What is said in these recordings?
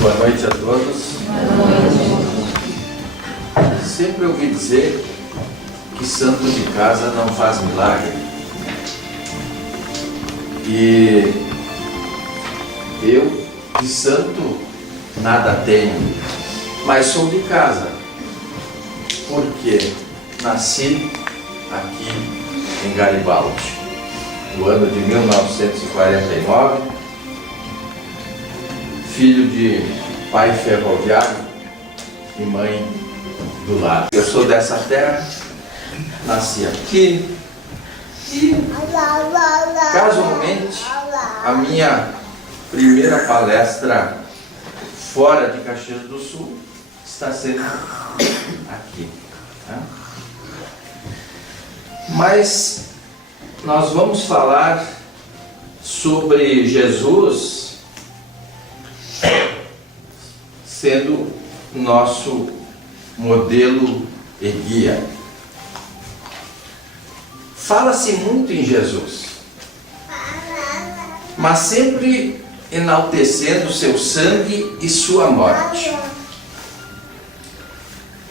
Boa noite a todos. Sempre ouvi dizer que santo de casa não faz milagre. E eu de santo nada tenho, mas sou de casa, porque nasci aqui em Garibaldi, no ano de 1949, filho de pai ferroviário e mãe do lar. Eu sou dessa terra, nasci aqui e, casualmente, a minha primeira palestra fora de Caxias do Sul está sendo aqui, né? Mas nós vamos falar sobre Jesus sendo nosso modelo e guia. Fala-se muito em Jesus, mas sempre enaltecendo seu sangue e sua morte,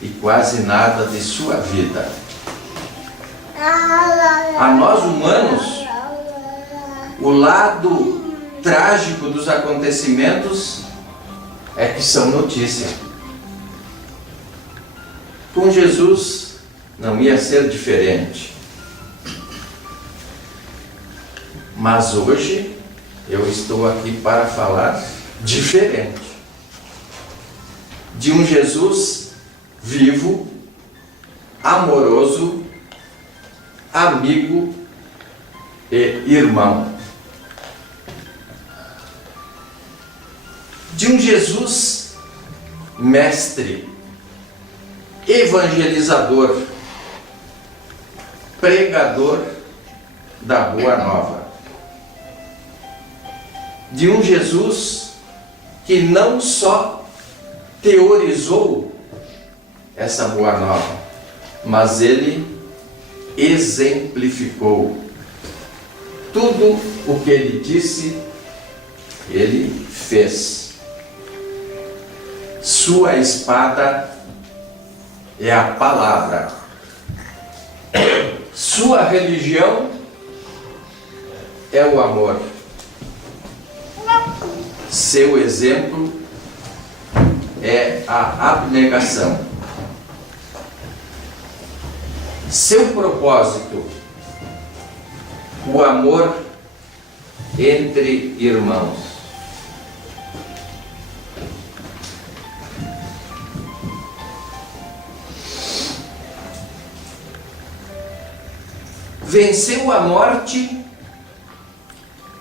e quase nada de sua vida. A nós humanos, o lado trágico dos acontecimentos é que são notícia. Com Jesus não ia ser diferente. Mas hoje eu estou aqui para falar diferente. De um Jesus vivo, amoroso, amigo e irmão. De um Jesus mestre, evangelizador, pregador da Boa Nova. De um Jesus que não só teorizou essa Boa Nova, mas ele exemplificou. Tudo o que ele disse, ele fez. Sua espada é a palavra. Sua religião é o amor. Seu exemplo é a abnegação. Seu propósito, o amor entre irmãos. Venceu a morte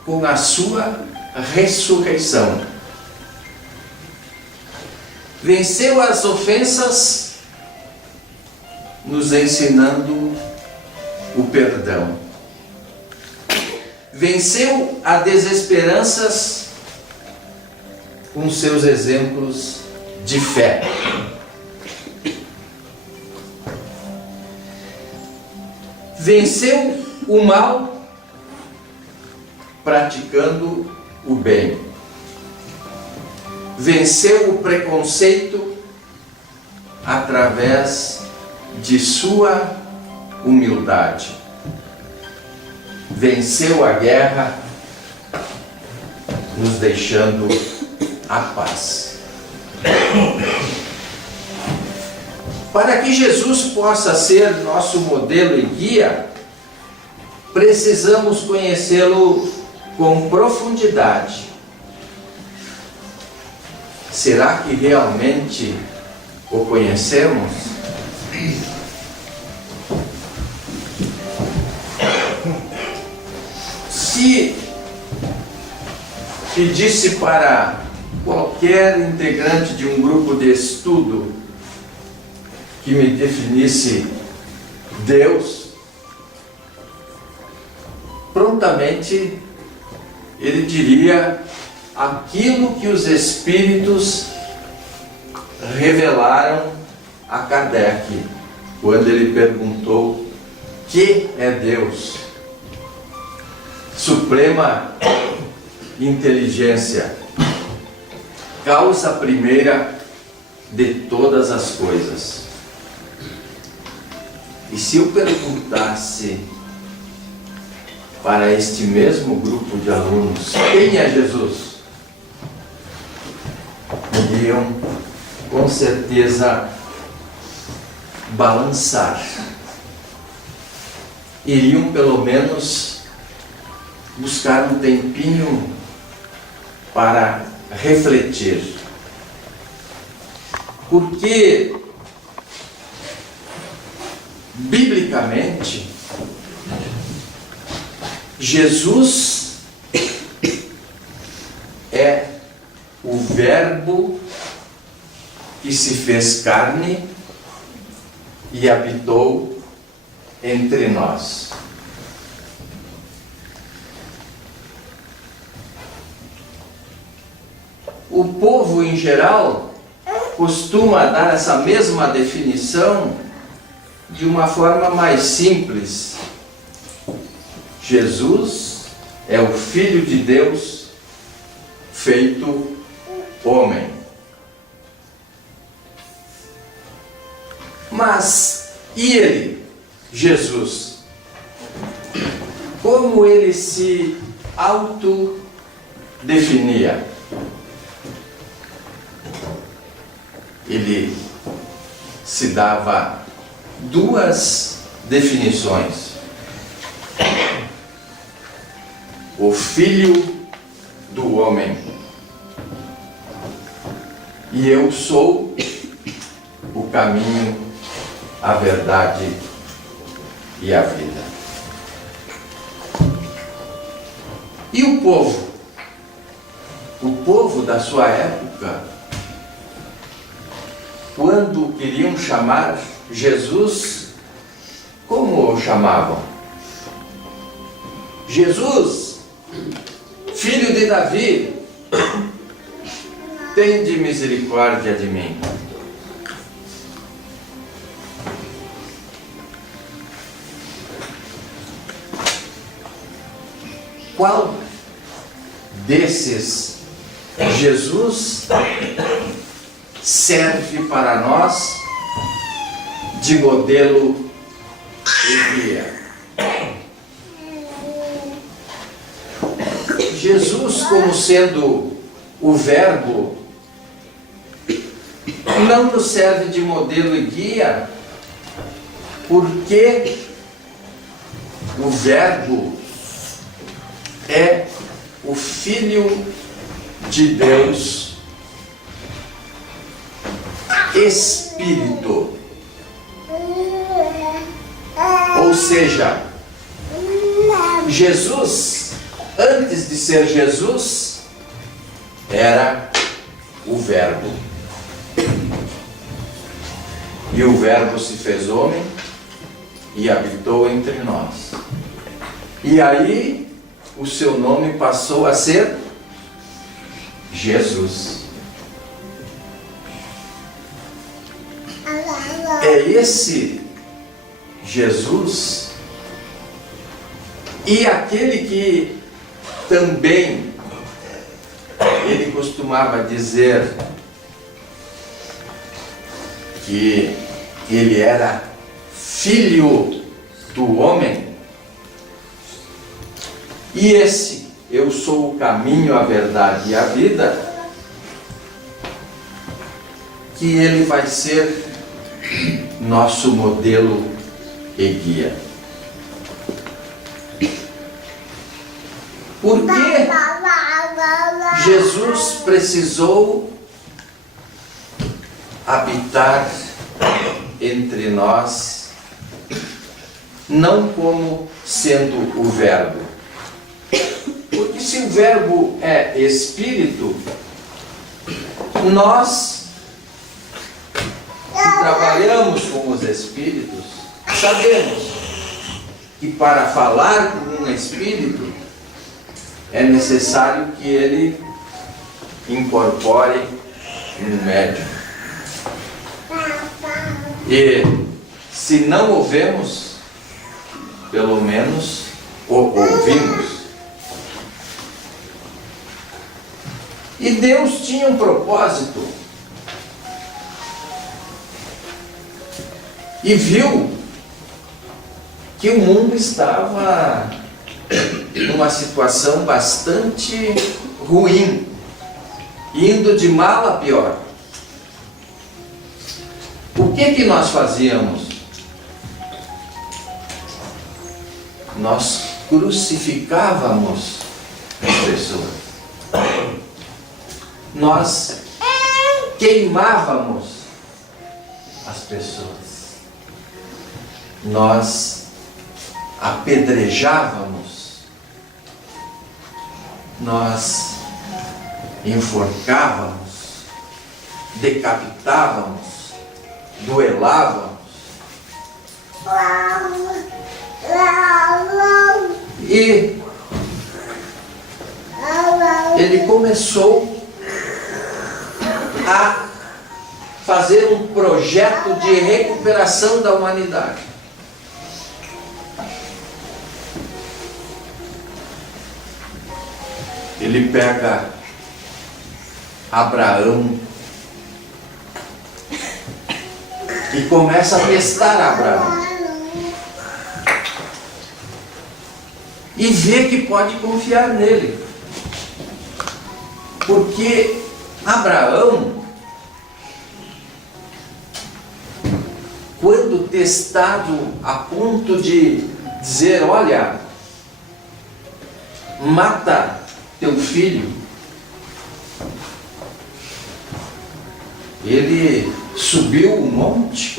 com a sua ressurreição. Venceu as ofensas, nos ensinando o perdão. Venceu as desesperanças com seus exemplos de fé. Venceu o mal praticando o bem. Venceu o preconceito através de sua humildade. Venceu a guerra, nos deixando a paz. Para que Jesus possa ser nosso modelo e guia, precisamos conhecê-lo com profundidade. Será que realmente o conhecemos? Se pedisse para qualquer integrante de um grupo de estudo que me definisse Deus, prontamente ele diria aquilo que os Espíritos revelaram a Kardec, quando ele perguntou: que é Deus? Suprema inteligência, causa primeira de todas as coisas. E se eu perguntasse para este mesmo grupo de alunos quem é Jesus, iriam com certeza balançar, iriam pelo menos buscar um tempinho para refletir. Porque, biblicamente, Jesus é o Verbo que se fez carne e habitou entre nós. O povo em geral costuma dar essa mesma definição de uma forma mais simples. Jesus é o Filho de Deus feito homem. Mas e ele, Jesus? Como ele se autodefinia? Ele se dava duas definições: o Filho do homem, e eu sou o caminho, a verdade e a vida. E o povo? O povo da sua época, quando queriam chamar Jesus, como o chamavam? Jesus, filho de Davi, tende misericórdia de mim. Qual desses Jesus serve para nós de modelo e guia? Jesus, como sendo o Verbo, não nos serve de modelo e guia, porque o Verbo é o Filho de Deus, Espírito. Ou seja, Jesus, antes de ser Jesus, era o Verbo. E o Verbo se fez homem e habitou entre nós. E aí, o seu nome passou a ser Jesus. É esse Jesus e aquele que também ele costumava dizer que ele era filho do homem. E esse, eu sou o caminho, a verdade e a vida, que ele vai ser nosso modelo e guia. Por que Jesus precisou habitar entre nós, não como sendo o Verbo? Porque se o Verbo é Espírito, nós que trabalhamos com os Espíritos, sabemos que para falar com um Espírito é necessário que ele incorpore um médium. E se não o vemos, pelo menos o ouvimos. E E Deus tinha um propósito. E viu que o mundo estava numa situação bastante ruim, indo de mal a pior. O que nós fazíamos? Nós crucificávamos as pessoas. Nós queimávamos as pessoas. Nós apedrejávamos. Nós enforcávamos, decapitávamos, duelávamos. E ele começou a fazer um projeto de recuperação da humanidade. Ele pega Abraão e começa a testar Abraão. E vê que pode confiar nele. Porque Abraão, quando testado a ponto de dizer, olha, mata teu filho, ele subiu o monte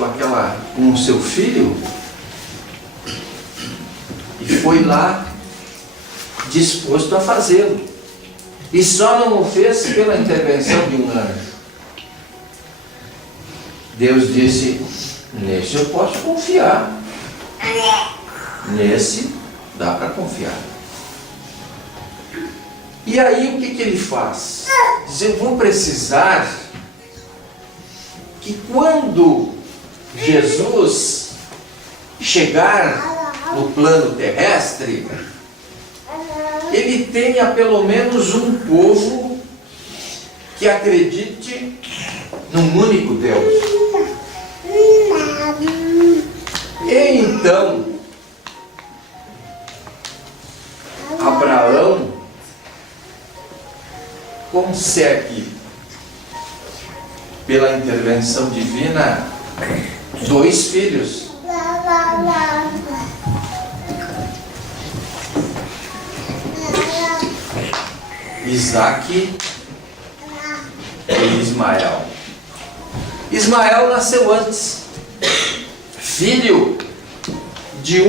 com o seu filho e foi lá disposto a fazê-lo. E só não o fez pela intervenção de um anjo. Deus disse, nesse eu posso confiar. Nesse dá para confiar. E aí o que ele faz? Diz, eu vou precisar que quando Jesus chegar no plano terrestre, ele tenha pelo menos um povo que acredite num único Deus. E então, Abraão consegue, pela intervenção divina, 2 filhos. Isaque e Ismael. Ismael nasceu antes, filho de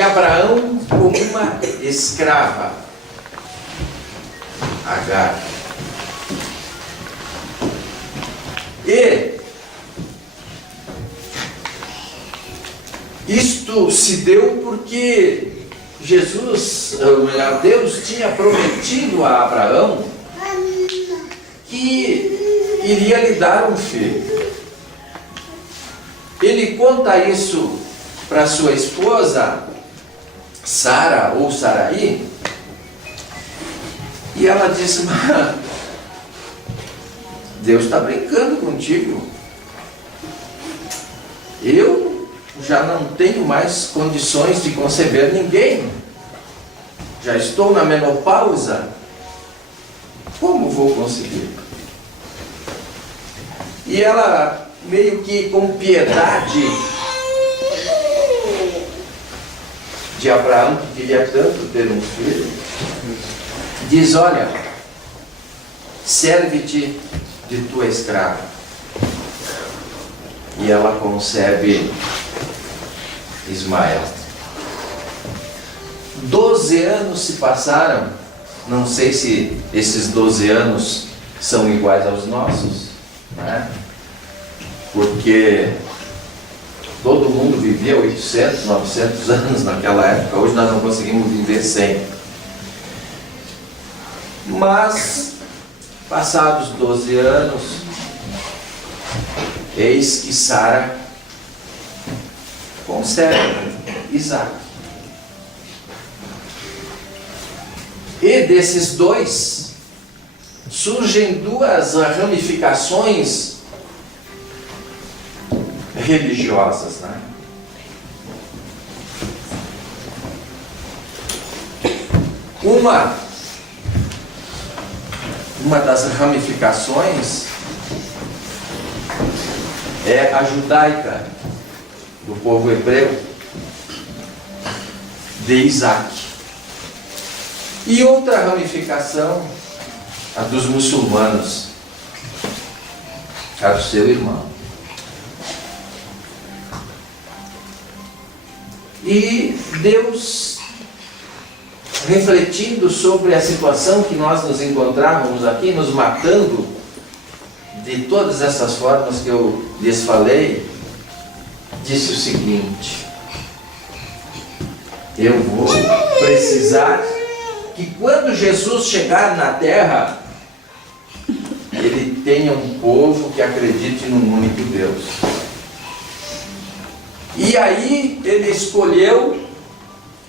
Abraão com uma escrava, Agar. E isto se deu porque Deus tinha prometido a Abraão que iria lhe dar um filho. Ele conta isso para sua esposa, Sara ou Sarai, e ela disse, mas Deus está brincando contigo. Eu já não tenho mais condições de conceber ninguém. Já estou na menopausa. Como vou conseguir? E ela, meio que com piedade de Abraão, que queria tanto ter um filho, diz, olha, serve-te de tua escrava. E ela concebe Ismael. 12 anos se passaram. Não sei se esses 12 anos são iguais aos nossos, né? Porque todo mundo vivia 800, 900 anos naquela época. Hoje nós não conseguimos viver 100. Mas, passados 12 anos, eis que Sara concebe Isaque. E desses dois surgem duas ramificações religiosas, né? Uma das ramificações é a judaica, do povo hebreu, de Isaac. E outra ramificação, a dos muçulmanos, a do seu irmão. E Deus, refletindo sobre a situação que nós nos encontrávamos aqui, nos matando de todas essas formas que eu lhes falei, disse o seguinte: eu vou precisar que quando Jesus chegar na terra, ele tenha um povo que acredite num único Deus. E aí ele escolheu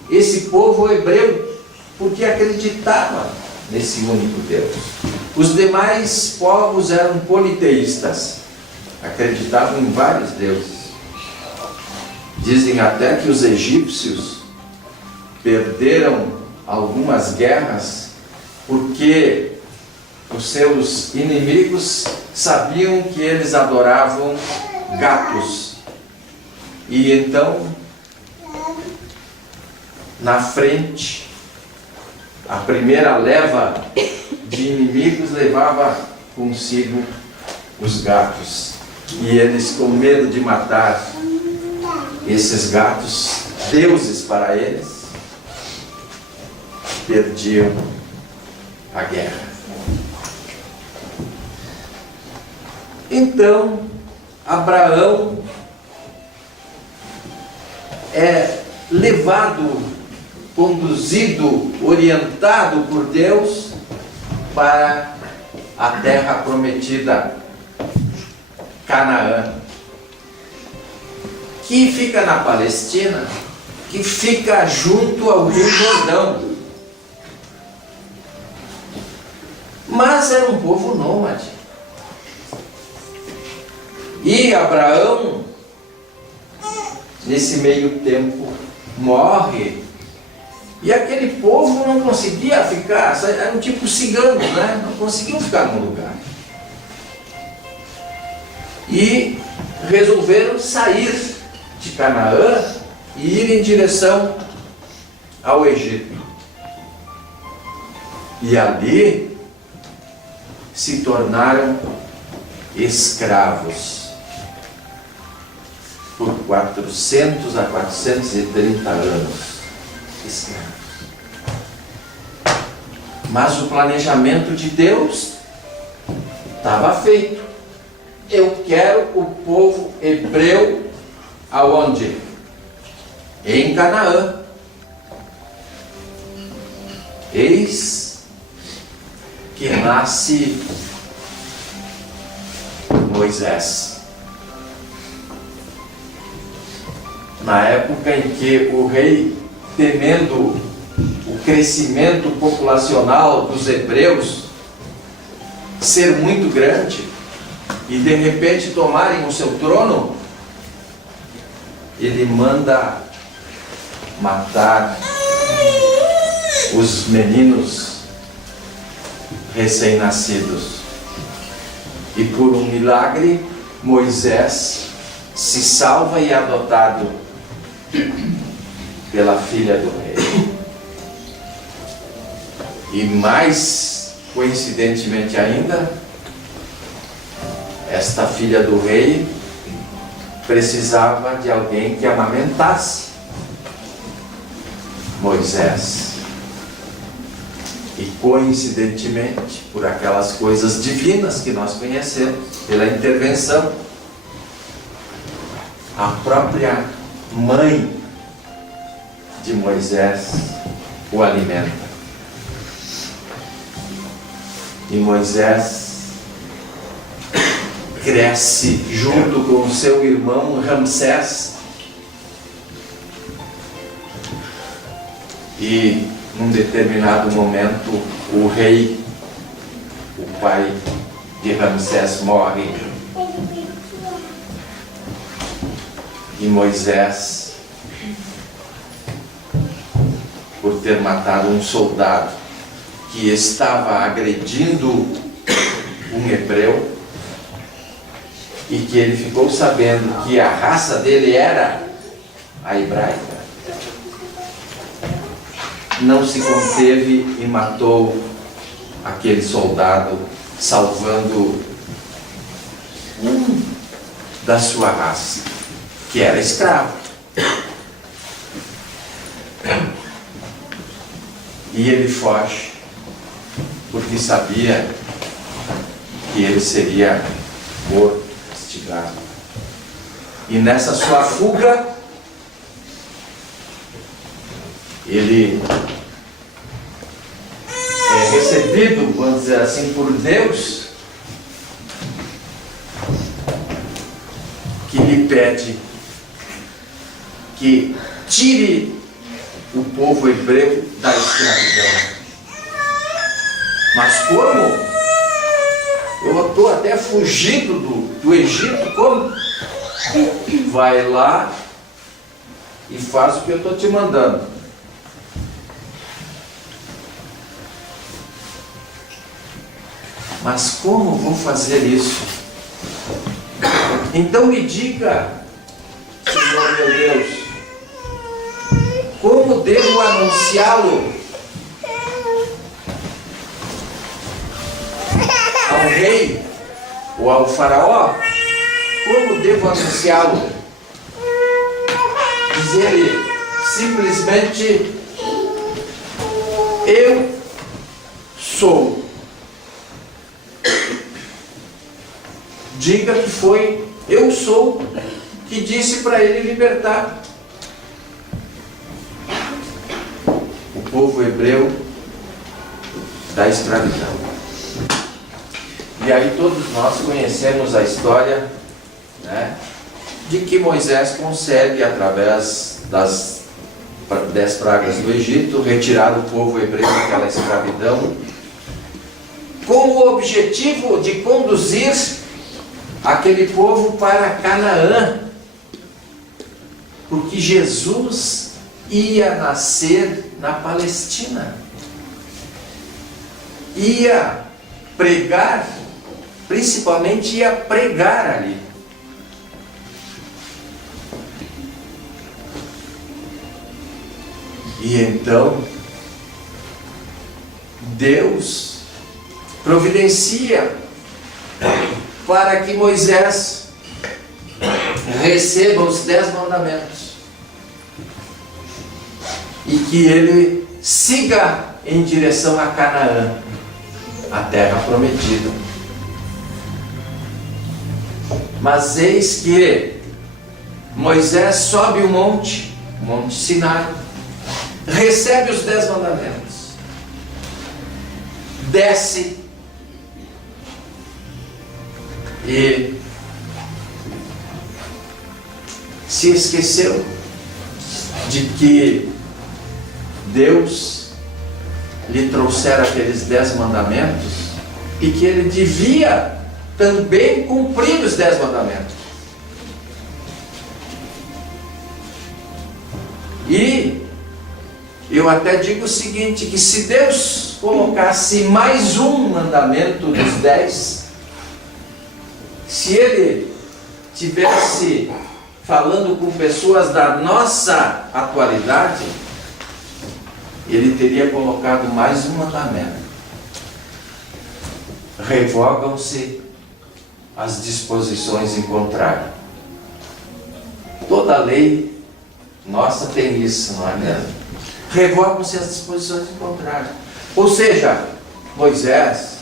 esse povo hebreu porque acreditava nesse único Deus. Os demais povos eram politeístas, acreditavam em vários deuses. Dizem até que os egípcios perderam algumas guerras porque os seus inimigos sabiam que eles adoravam gatos. E então, na frente, a primeira leva de inimigos levava consigo os gatos. E eles, com medo de matar esses gatos, deuses para eles, perdiam a guerra. Então, Abraão é levado, conduzido, orientado por Deus para a terra prometida, Canaã, que fica na Palestina, que fica junto ao Rio Jordão. Mas era um povo nômade. E Abraão, nesse meio tempo, morre. E aquele povo não conseguia ficar, eram tipo ciganos, né? Não conseguiam ficar no lugar. E resolveram sair de Canaã e ir em direção ao Egito. E ali se tornaram escravos por 400 a 430 anos. Escravos. Mas o planejamento de Deus estava feito. Eu quero o povo hebreu aonde? Em Canaã. Eis que nasce Moisés. Na época em que o rei, temendo o crescimento populacional dos hebreus ser muito grande e de repente tomarem o seu trono, ele manda matar os meninos recém-nascidos. E por um milagre, Moisés se salva e é adotado pela filha do rei. E mais coincidentemente ainda, esta filha do rei precisava de alguém que amamentasse Moisés. E coincidentemente, por aquelas coisas divinas que nós conhecemos, pela intervenção, a própria mãe de Moisés o alimenta. E Moisés cresce junto com o seu irmão Ramsés. E num determinado momento, o rei, o pai de Ramsés, morre. E Moisés, por ter matado um soldado que estava agredindo um hebreu, e que ele ficou sabendo que a raça dele era a hebraica, não se conteve e matou aquele soldado, salvando um da sua raça, que era escravo. E ele foge, porque sabia que ele seria morto, castigado. E nessa sua fuga, ele é recebido, vamos dizer assim, por Deus, que lhe pede que tire o povo hebreu da escravidão. Mas como? Eu estou até fugindo do Egito, como? Vai lá e faz o que eu estou te mandando. Mas como vou fazer isso? Então me diga, Senhor meu Deus, como devo anunciá-lo ao rei ou ao faraó? Como devo anunciá-lo? Dizer-lhe simplesmente: eu sou. Diga que foi eu sou que disse para ele libertar o povo hebreu da escravidão. E aí todos nós conhecemos a história, né, de que Moisés consegue, através das 10 pragas do Egito, retirar o povo hebreu daquela escravidão, com o objetivo de conduzir aquele povo para Canaã, porque Jesus ia nascer na Palestina, ia pregar, principalmente ia pregar ali. E então Deus providencia para que Moisés receba os 10 mandamentos e que ele siga em direção a Canaã, a terra prometida. Mas eis que Moisés sobe o Monte Sinai, recebe os 10 mandamentos, desce e se esqueceu de que Deus lhe trouxera aqueles 10 mandamentos e que ele devia também cumprir os 10 mandamentos. E eu até digo o seguinte, que se Deus colocasse mais um mandamento dos 10, se ele tivesse falando com pessoas da nossa atualidade, ele teria colocado mais um mandamento: revogam-se as disposições em contrário. Toda lei nossa tem isso, não é mesmo? Revogam-se as disposições em contrário. Ou seja, Moisés,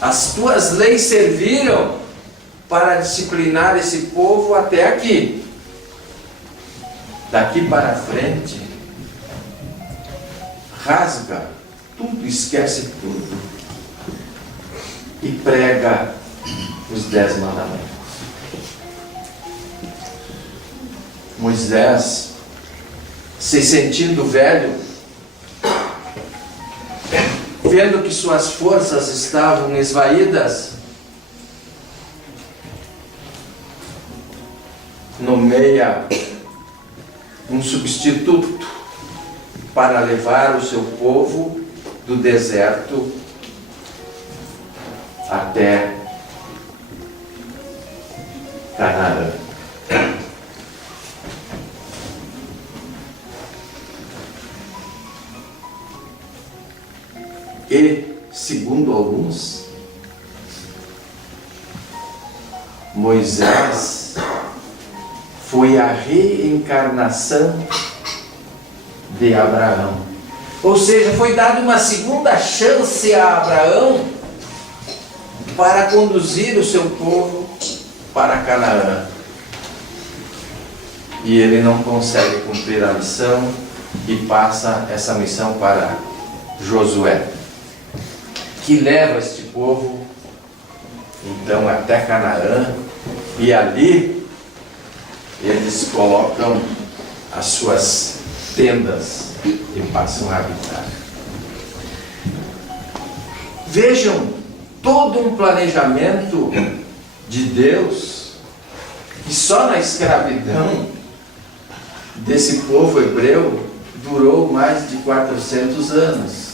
as tuas leis serviram para disciplinar esse povo até aqui. Daqui para frente, rasga tudo, esquece tudo e prega os 10 mandamentos. Moisés, se sentindo velho, vendo que suas forças estavam esvaídas, nomeia um substituto para levar o seu povo do deserto até Canaã. E, segundo alguns, Moisés foi a reencarnação de Abraão. Ou seja, foi dada uma segunda chance a Abraão para conduzir o seu povo para Canaã. E ele não consegue cumprir a missão e passa essa missão para Josué, que leva este povo então até Canaã, e ali eles colocam as suas tendas e passam a habitar. Vejam todo um planejamento de Deus, que só na escravidão desse povo hebreu durou mais de 400 anos.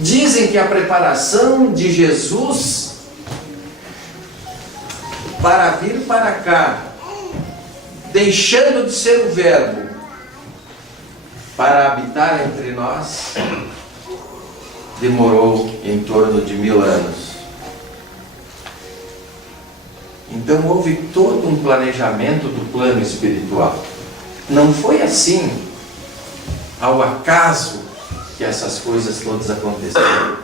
Dizem que a preparação de Jesus para vir para cá, deixando de ser o Verbo para habitar entre nós, demorou em torno de 1000 anos. Então houve todo um planejamento do plano espiritual. Não foi assim, ao acaso, que essas coisas todas aconteceram.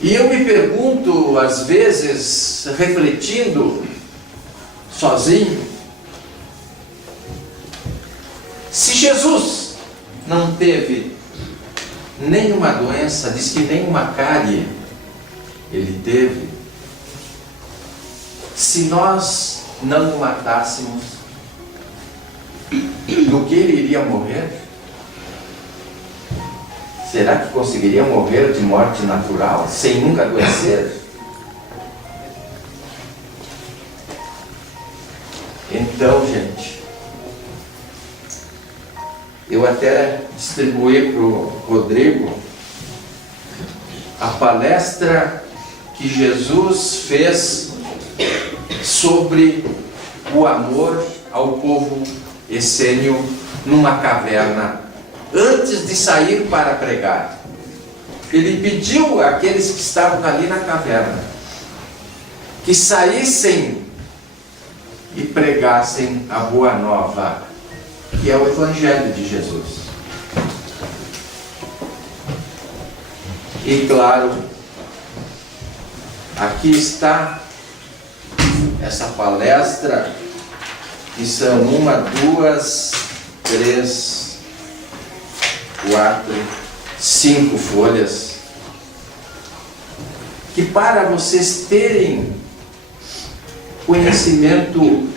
E eu me pergunto, às vezes, refletindo sozinho, se Jesus não teve nenhuma doença, diz que nenhuma cárie ele teve, se nós não o matássemos, do que ele iria morrer? Será que conseguiria morrer de morte natural, sem nunca adoecer? Então, gente, eu até distribuí para o Rodrigo a palestra que Jesus fez sobre o amor ao povo essênio numa caverna, antes de sair para pregar. Ele pediu àqueles que estavam ali na caverna que saíssem e pregassem a boa nova, que é o Evangelho de Jesus. E claro, aqui está essa palestra, que são 1, 2, 3, 4, 5 folhas, que para vocês terem conhecimento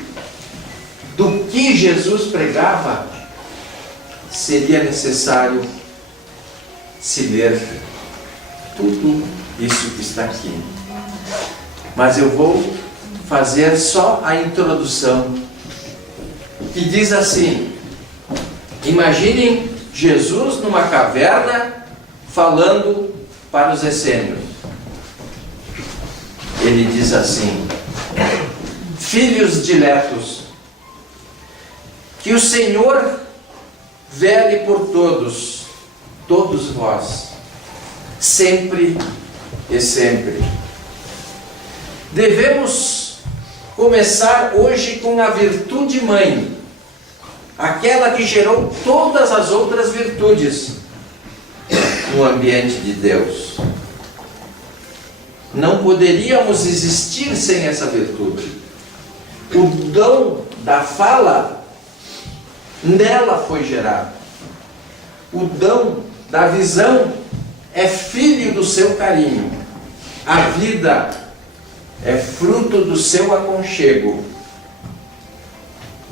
do que Jesus pregava, seria necessário se ler tudo isso que está aqui. Mas eu vou fazer só a introdução, que diz assim: imaginem Jesus numa caverna falando para os essênios. Ele diz assim: filhos diletos, que o Senhor vele por todos, todos vós, sempre e sempre. Devemos começar hoje com a virtude mãe, aquela que gerou todas as outras virtudes no ambiente de Deus. Não poderíamos existir sem essa virtude. O dom da fala nela foi gerado. O dom da visão é filho do seu carinho. A vida é fruto do seu aconchego.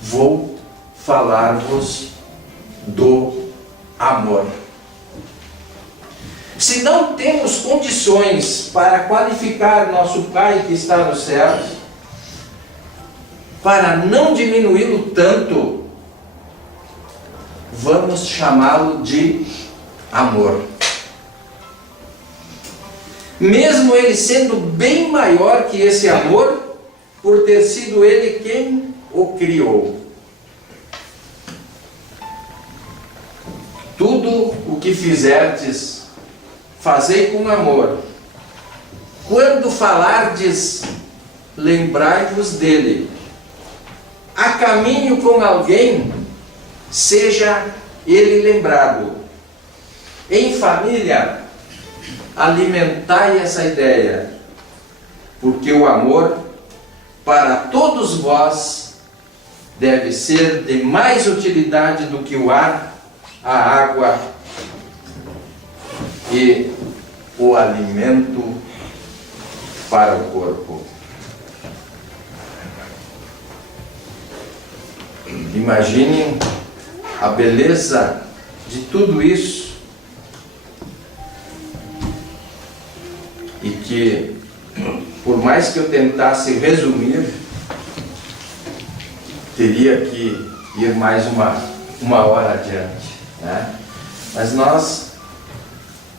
Vou falar-vos do amor. Se não temos condições para qualificar nosso Pai que está nos céus, para não diminuí-lo tanto, vamos chamá-lo de amor. Mesmo ele sendo bem maior que esse amor, por ter sido ele quem o criou. Tudo o que fizerdes, fazei com amor. Quando falardes, lembrai-vos dele. A caminho com alguém, seja ele lembrado. Em família, alimentai essa ideia, porque o amor para todos vós deve ser de mais utilidade do que o ar, a água e o alimento para o corpo. Imaginem a beleza de tudo isso e que, por mais que eu tentasse resumir, teria que ir mais uma hora adiante, né? Mas nós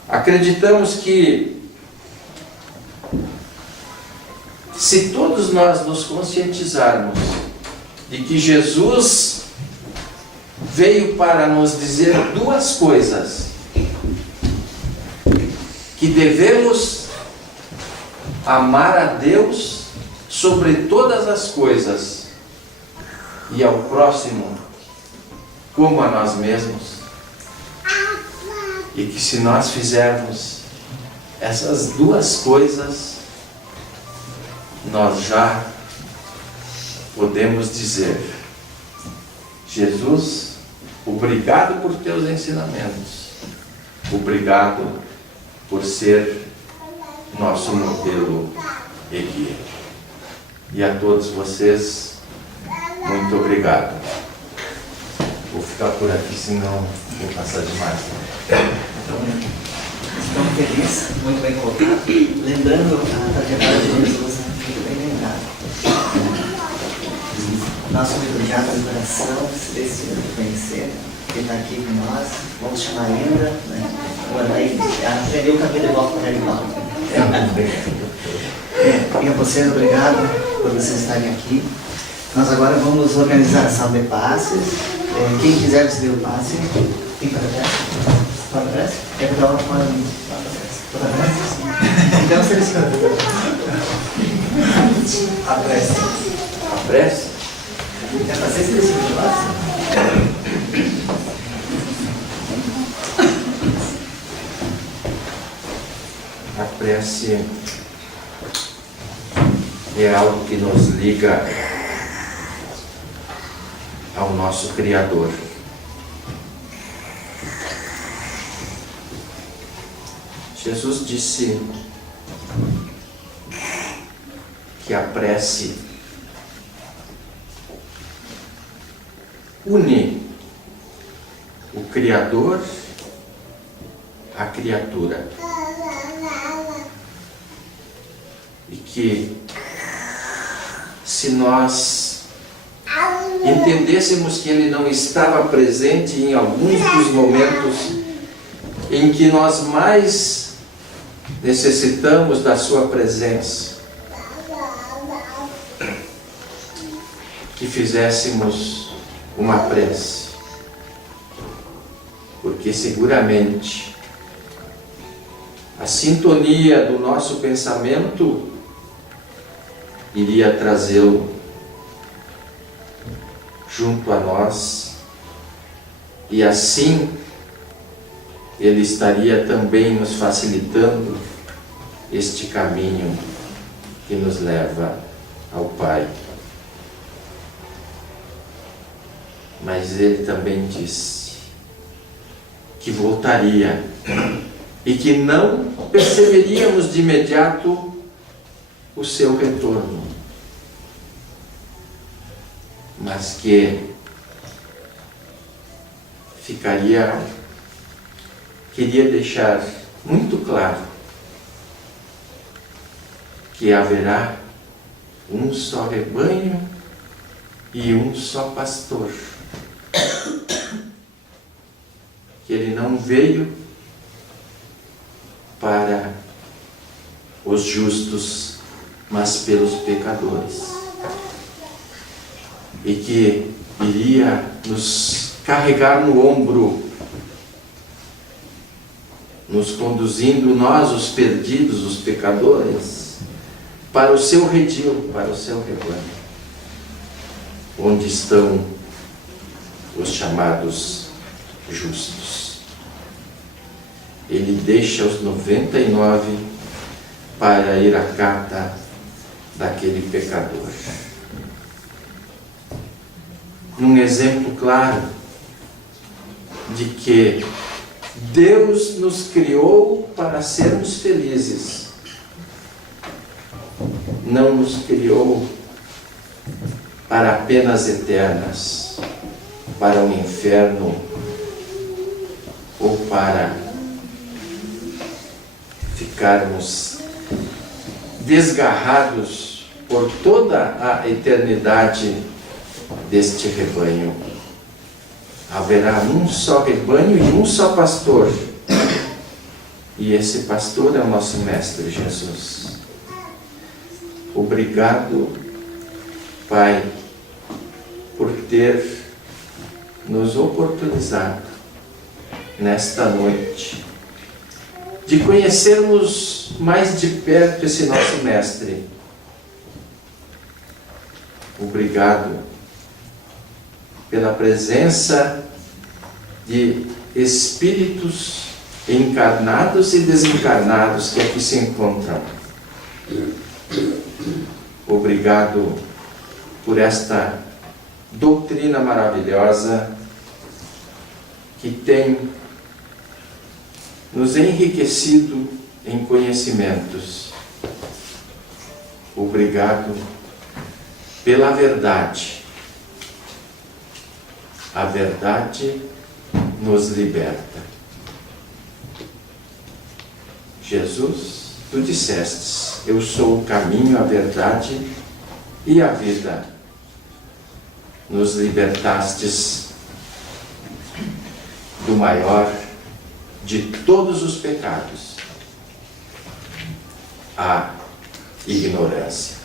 acreditamos que se todos nós nos conscientizarmos de que Jesus veio para nos dizer duas coisas: que devemos amar a Deus sobre todas as coisas e ao próximo como a nós mesmos, e que se nós fizermos essas duas coisas, nós já podemos dizer: Jesus, obrigado por teus ensinamentos, obrigado por ser nosso modelo e guia. E a todos vocês, muito obrigado. Vou ficar por aqui, senão vou passar demais. Estamos felizes, muito bem colocado. Lembrando a trajetória de Jesus, muito bem lembrado. Nosso muito obrigado pelo coração, se decidiu conhecer, ele está aqui com nós. Vamos chamar ainda, né? Aí aprendeu o caminho de volta para ele igual. E a vocês, obrigado por vocês estarem aqui. Nós agora vamos organizar a sala de passes. Quem quiser receber o passe, tem para trás? Para trás? É para dar uma para trás. Para trás? Então, seleciona. A prece. A prece? É para ser selecionado. A prece é algo que nos liga ao nosso Criador. Jesus disse que a prece une o Criador à criatura. E que se nós entendêssemos que Ele não estava presente em alguns dos momentos em que nós mais necessitamos da Sua presença, que fizéssemos uma prece, porque seguramente a sintonia do nosso pensamento iria trazê-lo junto a nós, e assim Ele estaria também nos facilitando este caminho que nos leva ao Pai. Mas Ele também disse que voltaria e que não perceberíamos de imediato o seu retorno, mas que queria deixar muito claro que haverá um só rebanho e um só pastor. Que ele não veio para os justos, mas pelos pecadores. E que iria nos carregar no ombro, nos conduzindo, nós os perdidos, os pecadores, para o seu redil, para o seu rebanho, onde estão os chamados justos. Ele deixa os 99 para ir à cata daquele pecador. Um exemplo claro de que Deus nos criou para sermos felizes. Não nos criou para penas eternas, para o inferno ou para ficarmos desgarrados por toda a eternidade deste rebanho. Haverá um só rebanho e um só pastor. E esse pastor é o nosso Mestre Jesus. Obrigado, Pai, por ter nos oportunizado nesta noite de conhecermos mais de perto esse nosso Mestre. Obrigado pela presença de espíritos encarnados e desencarnados que aqui se encontram. Obrigado por esta doutrina maravilhosa que tem nos enriquecido em conhecimentos. Obrigado pela verdade. A verdade nos liberta. Jesus, tu dissestes: eu sou o caminho, a verdade e a vida. Nos libertastes do maior de todos os pecados, a ignorância.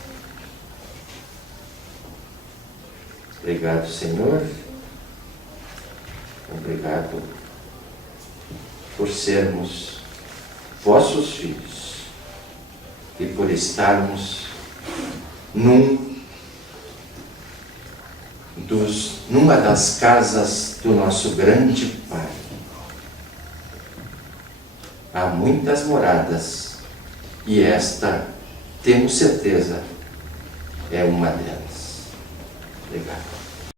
Obrigado, Senhor. Obrigado por sermos vossos filhos e por estarmos numa das casas do nosso grande Pai. Há muitas moradas e esta, temos certeza, é uma delas. Obrigado.